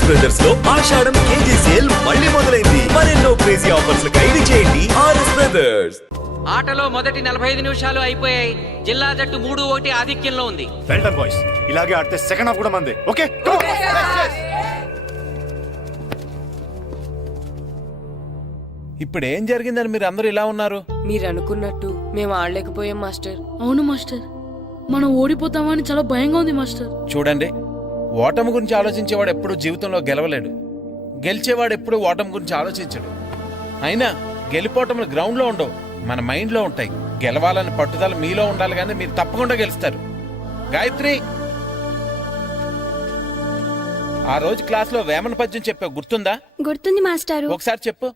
RS brothers లో ఆషాఢం KG sale మళ్ళీ మొదలైంది. మరెన్నో క్రేజీ ఆఫర్స్ ఖైదీ చేయండి ఆర్ఎస్ బ్రదర్స్. ఆటలో మొదటి 45 నిమిషాలు అయిపోయాయి. జిల్లా జట్టు 3-1 ఆధిక్యంలో ఉంది. వెల్ డన్ బాయ్స్, ఇలాగే ఆడితే సెకండ్ హాఫ్ కూడా మందే. ఓకే ఇప్పుడు ఏం జరిగిందని మీరు అందరూ ఇలా ఉన్నారు? మీరు అనుకున్నట్టు మేము ఆడలేకపోయాం మాస్టర్. అవును మాస్టర్, మనం ఓడిపోతామని చాలా భయంగా ఉంది మాస్టర్. చూడండి, ఓటమి గురించి ఆలోచించేవాడు ఎప్పుడు జీవితంలో గెలవలేడు. గెలిచేవాడు ఎప్పుడు ఓటమి గురించి ఆలోచించడు. అయినా గెలిపోవటములు గ్రౌండ్లో ఉండవు, మన మైండ్లో ఉంటాయి. గెలవాలని పట్టుదల మీలో ఉండాలి, కానీ మీరు తప్పకుండా గెలుస్తారు. గాయత్రి, ఆ రోజు క్లాస్లో వేమన పద్యం చెప్పావు, గుర్తుందా? గుర్తుంది మాస్టారు. ఒకసారి చెప్పు.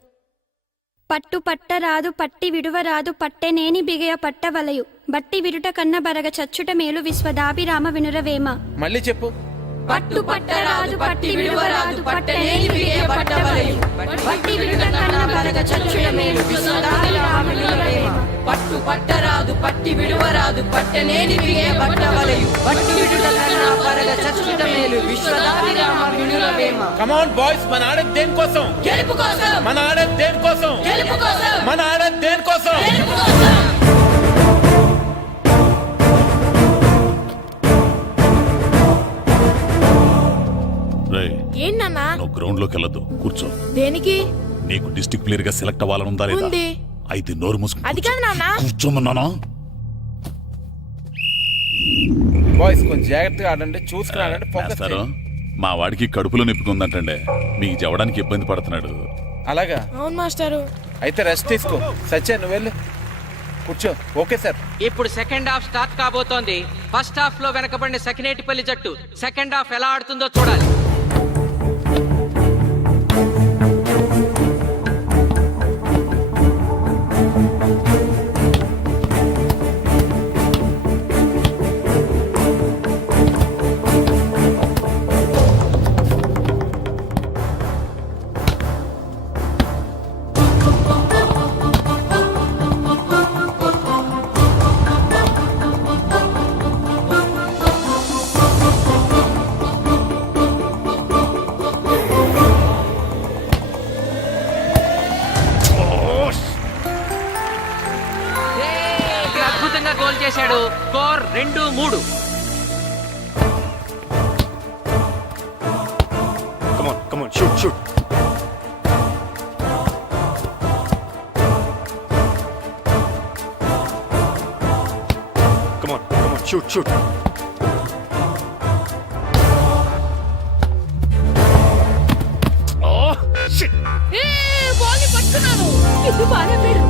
పట్టు పట్టరాదు పట్టి విడువరాదు పట్టెనేని బిగయ పట్టవలయు బట్టి విడుట కన్న బరగ చచ్చుట మేలు విశ్వదాభిరామ వినురవేమ. మళ్ళీ చెప్పు. పట్టు పట్టరాదు పట్టి విడువరాదు పట్టనేని బిగయ పట్టవలయు బట్టి విడుట కన్న బరగ చచ్చుట మేలు విశ్వదాభిరామ వినురవేమ. పట్టు పట్టరాదు పట్టి విడువరాదు పట్టనేని బిగయ పట్టవలయు బట్టి విడుట కన్న బరగ చచ్చుట మేలు విశ్వదాభిరామ వినురవేమ. కమ్ ఆన్ బాయ్స్, మన ఆడేది దేనికోసం? గెలుపు కోసం. మన ఆడేది దేనికోసం? గెలుపు కోసం. మన ఆడేది దేనికోసం? గెలుపు కోసం. ఏంటన్నా? నువ్వు గ్రౌండ్ లోకి వెళ్ళదు, కూర్చో. దేనికి? నీకు డిస్ట్రిక్ట్ ప్లేయర్ గా సెలెక్ట్ అవ్వాలనుందా లేదా? ఉంది. అయితే నోరు మూసుకుని అది కాదు నాన్న. కూర్చోమన్నానా? బాయ్స్ కొంచెం జాగ్రత్తగా ఆడండి, చూసుకుని ఆడండి, ఫోకస్ మాస్టారు, చేయండి. మా వాడికి కడుపులో నొప్పికుందంటండి, మీకు చెప్పడానికి ఇబ్బంది పడుతున్నాడు. అలాగా? అవును మాస్టారు. అయితే రెస్ట్ తీసుకో. సత్య, నువ్వు వెళ్ళు, కూర్చో. Okay sir. ఇప్పుడు సెకండ్ హాఫ్ స్టార్ట్ కాబోతోంది. ఫస్ట్ హాఫ్ లో వెనకబడిన సకినేటిపల్లి జట్టు సెకండ్ హాఫ్ ఎలా ఆడుతుందో చూడాలి. అద్భుతంగా గోల్ చేశాడు. Score 2-3. Come on shoot shoot. Come on shoot shoot. బాల్ని పట్టుకున్నాను. ఇది బాగా పేరు.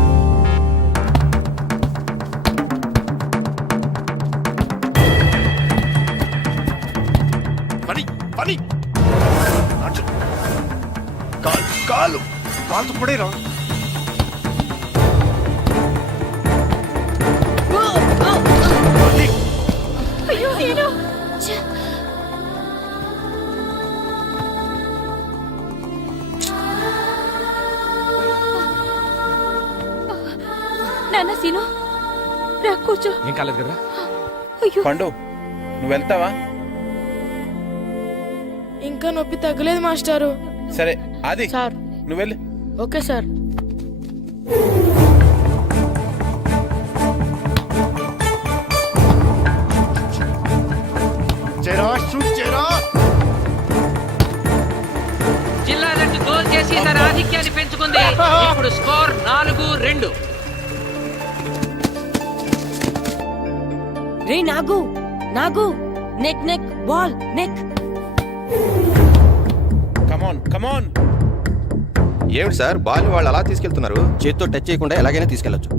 పని పని. కాలు కాలు కాలు పడేరా. అయ్యో నేను. నాన్న సీను, రా కూర్చో. ఏం కాలేదు కదా? అయ్యో పండు, నువ్వు వెళ్తావా? ఇంకా నొప్పి తగ్గలేదు మాస్టారు. సరే ఆది, సార్. నువ్వు వెళ్ళు. Okay sir. చేరా షూట్ చేరా. జిల్లా జట్టు గోల్ చేసి తన ఆధిక్యాన్ని పెంచుకుంది. ఇప్పుడు స్కోర్ 4-2. రే నాగు నాగు, నెక్ నెక్ బాల్ నెక్. Come on come on. ఏమిటి సార్, బాల్ వాళ్ళు అలా తీసుకెళ్తున్నారు? చేతితో టచ్ చేయకుండా ఎలాగైనా తీసుకెళ్లొచ్చు.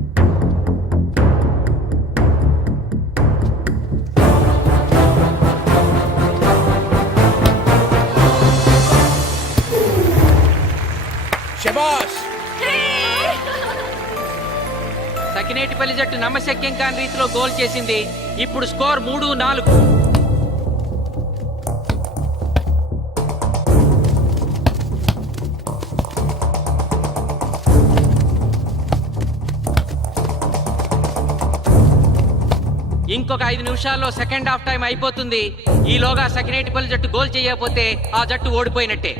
శబాష్. సకినేటిపల్లి జట్టు నమ్మశక్యం కాని రీతిలో గోల్ చేసింది. ఇప్పుడు స్కోర్ 3-4. ఇంకొక 5 నిమిషాల్లో సెకండ్ హాఫ్ టైం అయిపోతుంది. ఈలోగా సకినేటిపల్లి జట్టు గోల్ చేయకపోతే ఆ జట్టు ఓడిపోయినట్టే.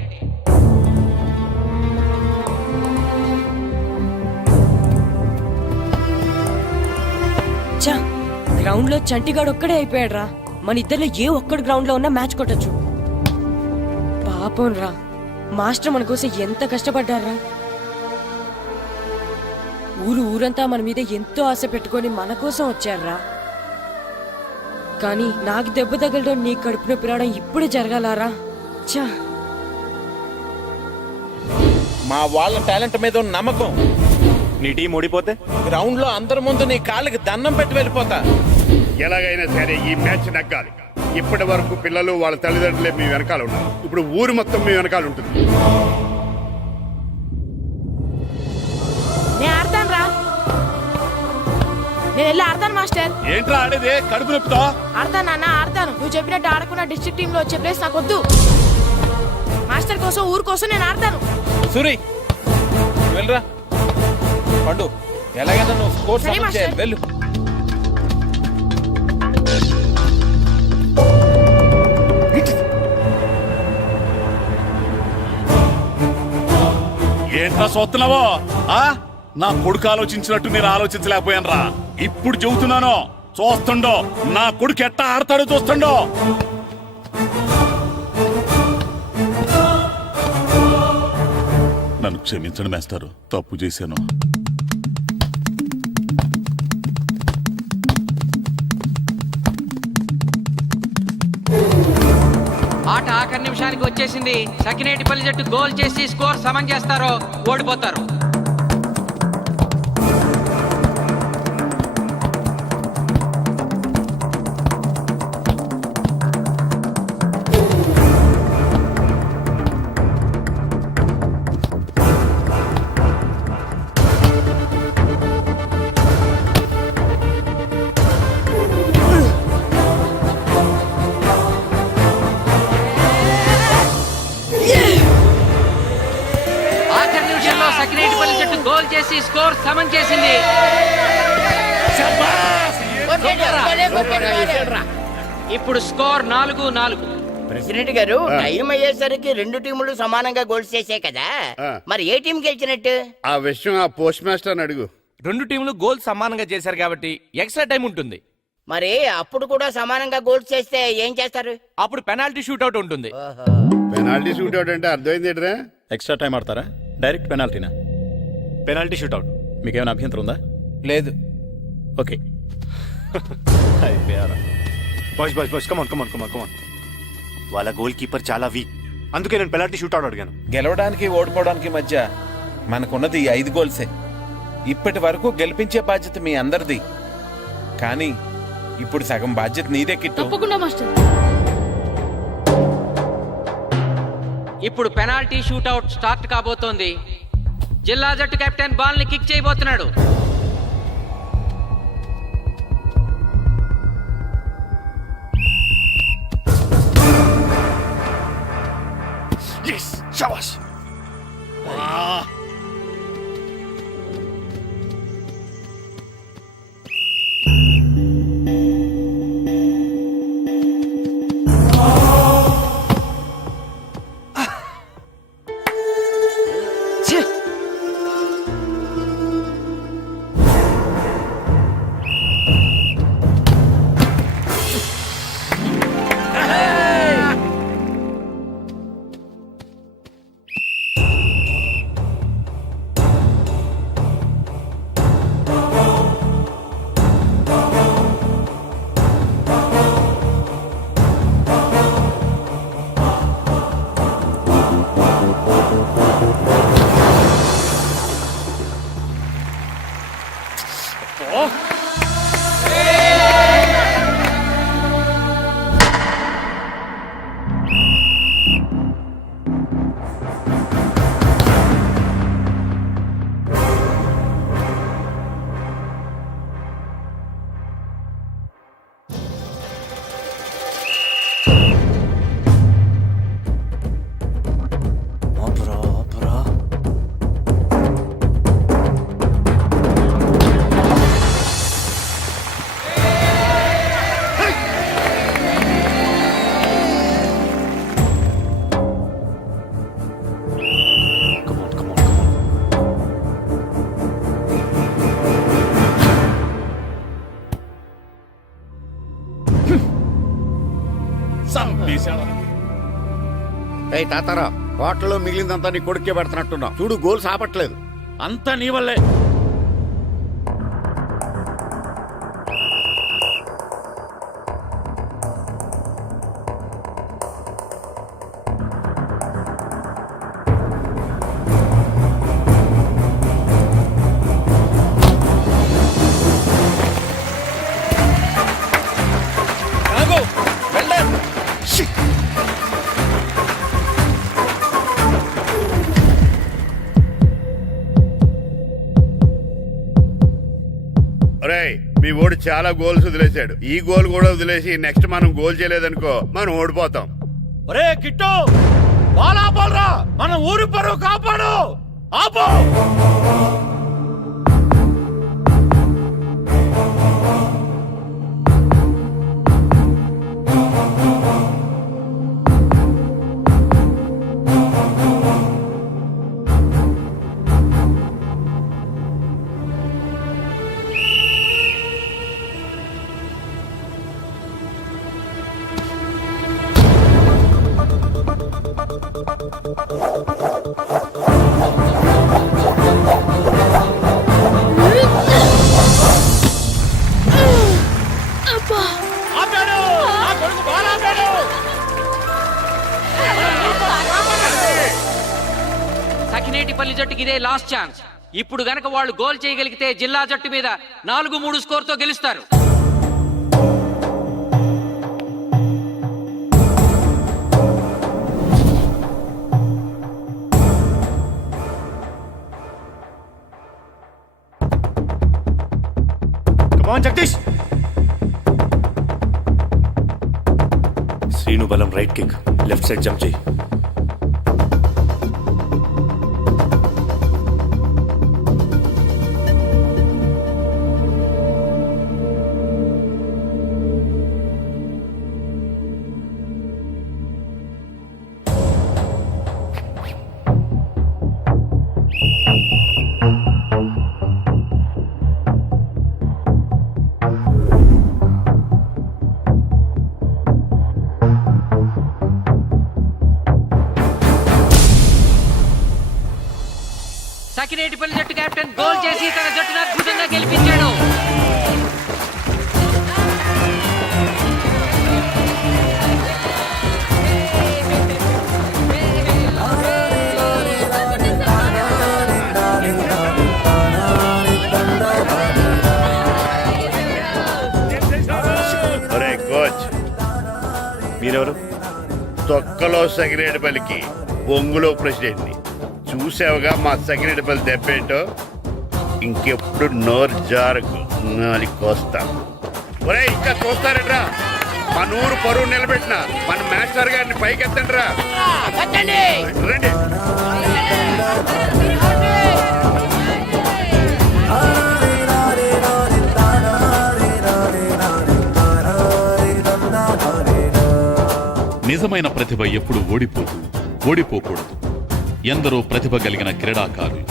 గ్రౌండ్ లో చంటిగాడు ఒక్కడే అయిపోయాడు రా. మన ఇద్దరిలో ఏ ఒక్కడు గ్రౌండ్ లో ఉన్నా మ్యాచ్ కొట్టచ్చు. పాపం రా, మాస్టర్ మన కోసం ఎంత కష్టపడ్డారా. ఊరంతా మన మీద ఎంతో ఆశ పెట్టుకొని మన కోసం వచ్చారా. కానీ నాకు దెబ్బ తగలడం, నీ కడుపు నొప్పి రావడం ఇప్పుడే జరగాలారా. చా, మా వాళ్ళ టాలెంట్ మీద ఉన్న నమ్మకం. నీ టీం ఓడిపోతే గ్రౌండ్ లో అందరి ముందు నీ కాళ్ళకి దండం పెట్టి వెళ్ళిపోతా. ఎలాగైనా సరే ఈ మ్యాచ్ నగ్గాలి. ఇప్పటి వరకు పిల్లలు వాళ్ళ తల్లిదండ్రులే మీ వెనకాల ఉన్నారు. ఇప్పుడు ఊరు మొత్తం మీ వెనకాల ఉంటుంది. నేను ఆడతాను రా. నేను వెళ్ళి ఆడతాను మాస్టర్. ఏంట్రా ఆడేది? కడుపు నొప్పితో ఆడతాను నాన్న, ఆడతాను. నువ్వు చెప్పినట్టు ఆడకుండా డిస్ట్రిక్ట్ టీమ్ లో వచ్చే ప్లేస్ నాకు వద్దు. మాస్టర్ కోసం, ఊరు కోసం నేను ఆడతాను. సూరి వెళ్ళరా. పండు ఎలాగైనా నువ్వు స్కోర్ సరే, సమన్ చేయాలి. వెళ్ళు. ఏంట్రా చూస్తున్నావో? నా కొడుకు ఆలోచించినట్టు నేను ఆలోచించలేకపోయాను రా. ఇప్పుడు చెబుతున్నాను, చూస్తుండో నా కొడుకు ఎట్టా ఆడతాడో చూస్తుండో. నన్ను క్షమించండి మేస్తారు, తప్పు చేశాను. ఆట ఆఖరి నిమిషానికి వచ్చేసింది. సకినేటిపల్లి జట్టు గోల్ చేసి స్కోర్ సమం చేస్తారో ఓడిపోతారు. ఆఖరి నిమిషంలో సకినేటిపల్లి జట్టు గోల్ చేసి స్కోర్ సమం చేసింది. ఇప్పుడు స్కోర్ 4-4. ప్రెసిడెంట్ గారు, టైం అయ్యేసరికి రెండు టీములు సమానంగా గోల్స్ చేసే కదా, మరి ఏ టీం గెలిచినట్టు? ఆ విషయం ఆ పోస్ట్ మాస్టర్ అడుగు. రెండు టీంలు గోల్ సమానంగా చేశారు కాబట్టి ఎక్స్ట్రా టైం ఉంటుంది. మరి అప్పుడు కూడా సమానంగా గోల్స్ చేస్తే ఏం చేస్తారు? అప్పుడు పెనాల్టీ షూట్అవుట్ ఉంటుంది. పెనాల్టీ షూట్అవుట్ అంటే అర్థమైంది ఏంట్రా? ఎక్స్ట్రా టైం ఆడతారా, డైరెక్ట్ పెనాల్టీనా? Penalty shootout. మీకేమైనా అభ్యంతరం ఉందా? లేదు. Okay. Boys boys boys come on come on come on come on. వాళ్ళ గోల్ కీపర్ చాలా వీక్, అందుకే నేను పెనాల్టీ షూట్అవుట్ అడిగాను. గెలవడానికి ఓడిపోవడానికి మధ్య మనకున్నది ఈ 5 గోల్సే. ఇప్పటి వరకు గెలిపించే బాధ్యత మీ అందరిది. కానీ ఇప్పుడు సగం బాధ్యత నీదే కిట్టు. తప్పకుండా మాస్టర్. ఇప్పుడు పెనాల్టీ షూట్అవుట్ స్టార్ట్ కాబోతోంది. జిల్లా జట్టు కెప్టెన్ బాల్ ని కిక్ చేయబోతున్నాడు. Yes, shabash. ఏయ్ తాతారా, హోటల్లో మిగిలిందంతా నీ కొడుకే పెడుతున్నట్టున్నావు. చూడు గోల్స్ ఆపట్లేదు. అంతా నీ వల్లే. ఆగు! వెళ్ళే! ఒరేయ్, మీ ఓడి చాలా గోల్స్ వదిలేశాడు. ఈ గోల్ కూడా వదిలేసి నెక్స్ట్ మనం గోల్ చేయలేదనుకో మనం ఓడిపోతాం. ఒరే కిట్టు, బాల్ ఆపాలరా, మన ఊరి పరువు కాపాడు. ఆపో. ఆపాడు. నా కొడుకు బాల్ ఆపాడు. సకినేటిపల్లి జట్టుకి ఇదే లాస్ట్ ఛాన్స్. ఇప్పుడు గనక వాళ్ళు గోల్ చేయగలిగితే జిల్లా జట్టు మీద 4-3 స్కోర్ తో గెలుస్తారు. Come on, Jagadish. శ్రీను బలం right kick, left side jump చేయి. సకినేటిపల్లి జట్టు కెప్టెన్ గోల్ చేసి తన జట్టును అద్భుతంగా గెలిపించాడు. ఒరే కోచ్, మీరెవరు? తొక్కలో సగిరేడుపల్లికి బొంగులో ప్రెసిడెంట్ని. చూసావుగా మా సగిరేడుపల్లి దెబ్బేంటో. ఇంకెప్పుడు నోరు జారకు నాలి కోస్తా. ఒరే ఇంకా చూస్తారట్రా, మన ఊరు పరువు నిలబెట్టిన మన మాస్టర్ గారిని పైకెత్తండి రా. రండి. నిజమైన ప్రతిభ ఎప్పుడు ఓడిపోదు, ఓడిపోకూడదు. ఎందరో ప్రతిభ కలిగిన క్రీడాకారులు